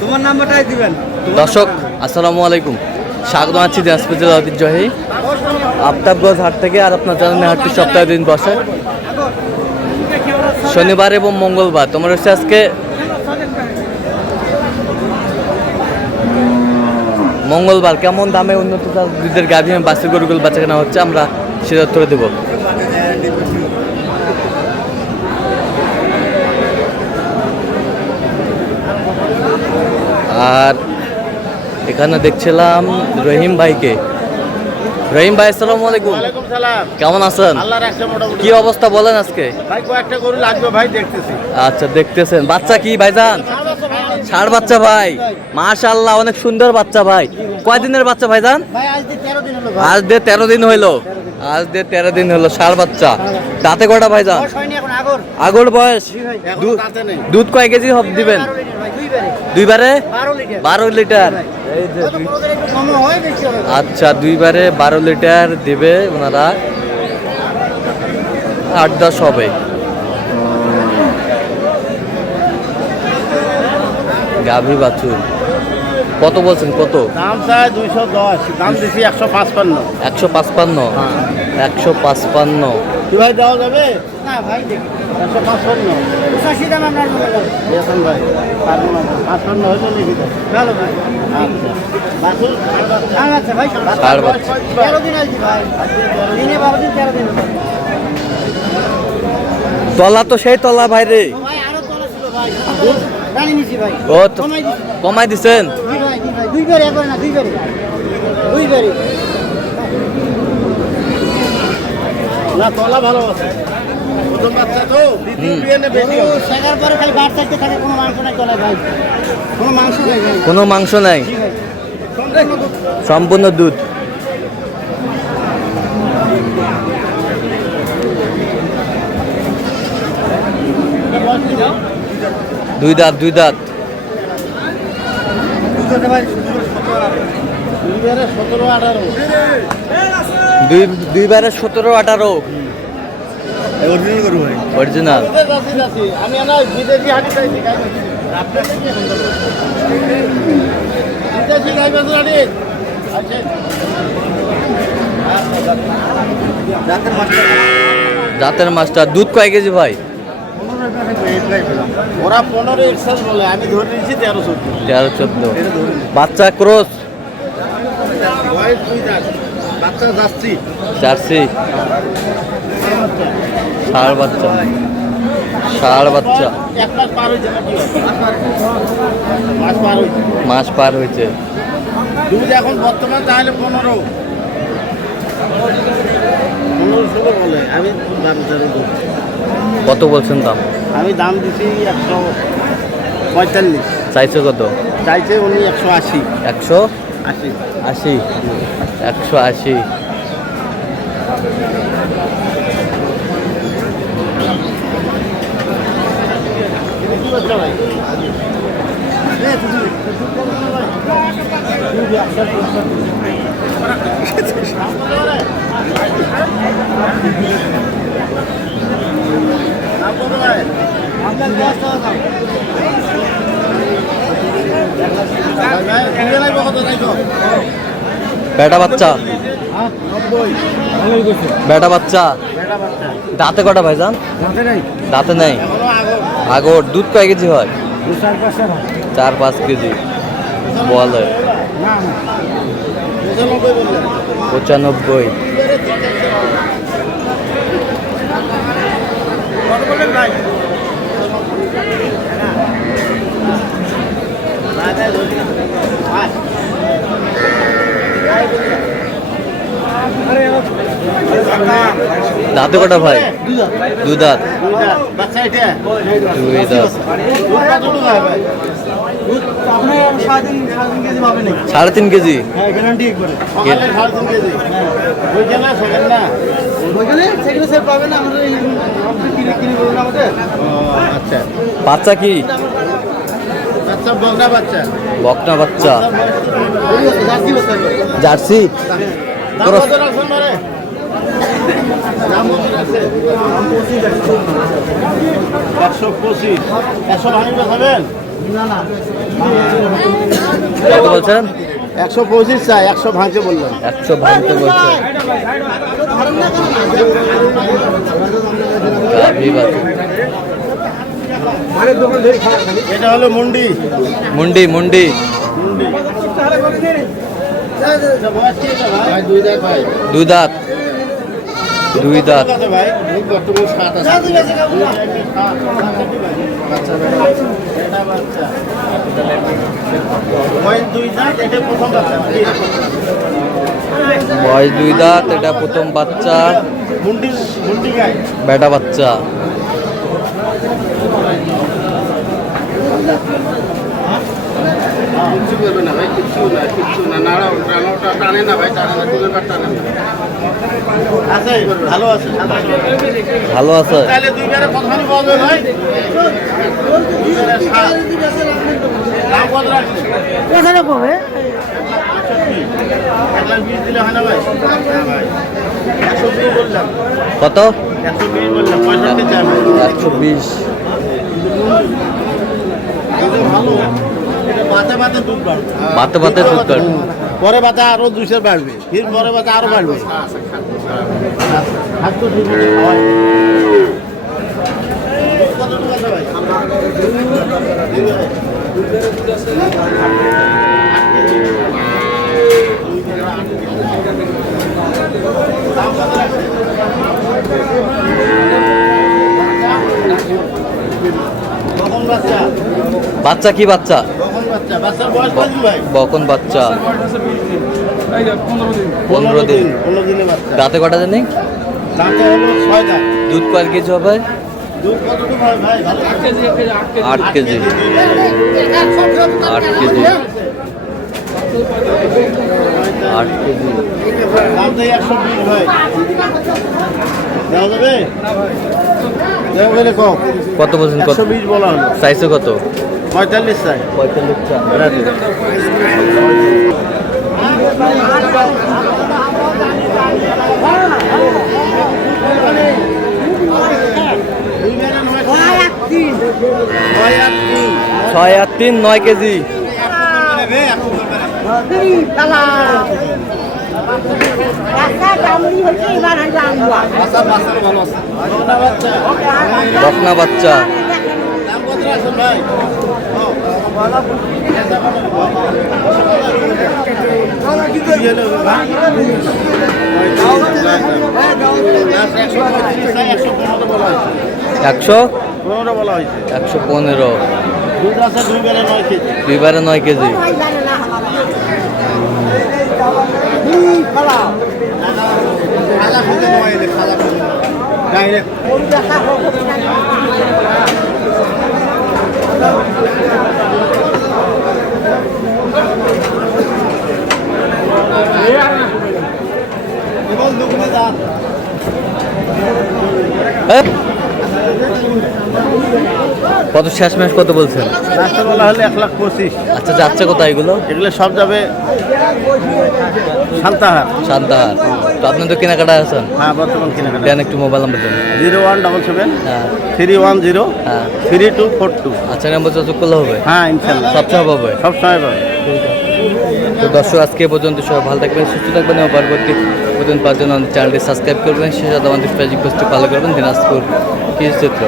তোমার নাম্বারটাই দিবেন। দর্শক আসসালামু আলাইকুম, স্বাগত আছি দিনাজপুর জেলা ঐতিহ্যবাহী আফতাবগঞ্জ হাট থেকে। আর আপনার জানেন হাটটি সপ্তাহে দিন বসে শনিবার এবং মঙ্গলবার। তোমার হচ্ছে আজকে মঙ্গলবার। কেমন দামে উন্নত দুধের গাভী এবং বাছুর গরুগুলো বাচ্চা কেনা হচ্ছে আমরা সেটা উত্তর দেব। আর এখানে দেখছিলাম রহিম ভাইকে। রহিম ভাই আসসালামু আলাইকুম। ওয়ালাইকুম সালাম। কেমন আছেন? আল্লাহ রাখছে মোটামুটি। কি অবস্থা বলেন আজকে? ভাই কয়েকটা গরু লাগবে ভাই, দেখতেছি। আচ্ছা দেখতেছেন। বাচ্চা কি ভাইজান? ষাঁড় বাচ্চা ভাই, মাশাআল্লাহ অনেক সুন্দর বাচ্চা ভাই। কয় দিনের বাচ্চা ভাইজান? আজ দিয়ে 13 দিন হইলো। আজ দিয়ে 13 দিন হলো ষাঁড় বাচ্চা। দাঁতে কয়টা ভাইজান? আগর বয়স। দুধ কয় কেজি দিবেন? দুইবারে 12 লিটার। এই যে আচ্ছা, দুইবারে 12 লিটার দিবে ওনারা। 8-10 হবে। গাভী বাছুর কত বলছেন? কত দাম চাই? 210, দাম দিছি 155। 155। 155 কি ভাই দেওয়া যাবে? না ভাই, দেখি 155। 85 দাম আপনার দেখেন ভাই। 55 হয়তো লিখে দেন। ভালো ভাই। আচ্ছা বাছুর আচ্ছা ভাই, 13 দিন আইছি ভাই। দিনে 12 দিন 13 দিন। তলা তো সেই তলা ভাই রে। ভাই আরো তলা ছিল ভাই, রানি নিছি ভাই। ও তো কমাই দিছেন। জি ভাই, জি ভাই, দুইবারে একবার না, দুইবারে। না তলা ভালো আছে। প্রথম বাচ্চা তো দ্বিতীয় বিয়ানে বেশি হবে। শেখার পরে খালি বাট চাইতে থাকে, কোনো মাংস নাই তলায় ভাই। কোনো মাংস নাই ভাই। কোনো মাংস নাই, জি ভাই। সম্পূর্ণ দুধ। দুই দাঁত। দুইবারে 17-18। দুইবারে 17-18 অরিজিনাল করবো ভাই। অরিজিনাল। আমি না বিদেশি হাঁটি চাইছি। বিদেশি গাই বাছুর হাঁটি। জাতের মাছটা। দুধ কয় কেজি ভাই? ওরা 15 এক্সাস বলে, আমি ধরে নিয়েছি 13-14। 13-14। বাচ্চা ক্রস বাচ্চা যাচ্ছি জার্সি। ষাঁড় বাচ্চা। এক মাস পার হয়েছে নাকি? মাস পার হয়েছে। দুধ এখন বর্তমান তাহলে 15-16 বলে। আমি দাম জানি। কত বলছেন দাম? আমি দাম দিছি 145। চাইছে কত? চাইছে উনি 180। 180। 180। বেটা বাচ্চা। বেটা বাচ্চা। দাঁতে কটা ভাইজান? দাঁতে নাই। আগর। দুধ কয় কেজি হয়? 4-5 কেজি বলে। 95। দাঁতে কটা ভাই? 2 দাঁত। 2 দাঁত। 3.5 কেজি। বাচ্চা কি? বকনা বাচ্চা। জার্সি। $125 100 ভাঙিয়ে খাবেন। কত বলছেন? 125 চাই, 100 ভাঙতে বললাম। 100 ভাঙতে বলছে। গাভী বাছুর। এটা হলো মুন্ডি। মুন্ডি মুন্ডি ভাই দুই দাঁত ভাই। দুই দাঁত। দুই দাঁত। ভাই বর্তমান 7 আছে। এটা বাচ্চা। ভাই দুই দাঁত, এটা প্রথম বাচ্চা। বয়স 2 দাঁত, এটা প্রথম বাচ্চা। মুন্ডি মুন্ডি গাই। বেটা বাচ্চা। কিচ্ছু করবে না ভাই, কিচ্ছু না নাড়াও, টানাওটা টানে না ভাই, টানে না, দুধের কাঠ টানে না। আছে, ভালো আছে। ভালো আছে। তাহলে দুইবারে কতখানি পাওয়া যাবে ভাই? দুইবারে 7। দাম কত রাখছেন? এখানে কবে 1,20,000 দিলে হয় না ভাই? না ভাই, 120 বললাম। কত? 120 বললাম, 65 চাই ভাই। 120। এটা ভালো, এটা বাতে বাতে দুধ বাড়বে। বাতে বাতে দুধ কাটবে। পরে বাতে আরো 200 বাড়বে, ফির পরে বাতে আরো বাড়বে। খাদ্য ঠিক মতো খাওয়াই। কতটুকু আছে ভাই? কখন বাচ্চা? বাচ্চা কি বাচ্চা? কখন বাচ্চা? বাচ্চার বয়স কতদিন ভাই? বকন বাচ্চা। 15 দিন। 15 দিনে বাচ্চা। রাতে কটা জানি? দামটা হলো 6 দাম। দুধ কয় কেজি হবে? দুধ কতটুকু হয় ভাই? ভালো 8 কেজি। 8 কেজি। 8 কেজি। দাম তো 120 ভাই। দেওয়া যাবে? দেওয়া গেলে কম। কত বলছেন? কত 120 বলা হলো। চাইছে? কত? 45 চাই। 45 চা। ছয় আর 3 9 কেজি। বকনা বাচ্চা। দাম কত রাখছেন ভাই? একশো 15 বলা হয়েছে। 115। দুধ আছে 2 বেলা 9 কেজি। 2 বারে 9 কেজি। খালা খেতে নয় এলে, খালা খেতে ডাইরেক্ট। কত শেষ ম্যাচ কত বলছেন? রাস্তা বলা হলে 1,25,000। আচ্ছা, যাচ্ছে কোথায় এগুলো? এগুলো সব যাবে সান্তাহার। সান্তাহার। তো আপনি তো কেনাকাটা আছেন। হ্যাঁ, বর্তমান কেনাকাটা। দেন একটু মোবাইল নাম্বার দেন। 0177 হ্যাঁ 310 হ্যাঁ। 3242। আচ্ছা, নাম্বার যোগাযোগ করলে হবে? হ্যাঁ, ইনশাল্লাহ সবসময় হবে। সব সময় পাবে। তো দর্শক, আজকে এ পর্যন্ত সবাই ভালো থাকবেন, সুস্থ থাকবেন এবং পরবর্তী পর্যন্ত পাওয়ার জন্য আমাদের চ্যানেলটি সাবস্ক্রাইব করবেন। সেই সাথে আমাদের ফেসবুক পেজটি ফলো করবেন। দিনাজপুর কৃষি চিত্র।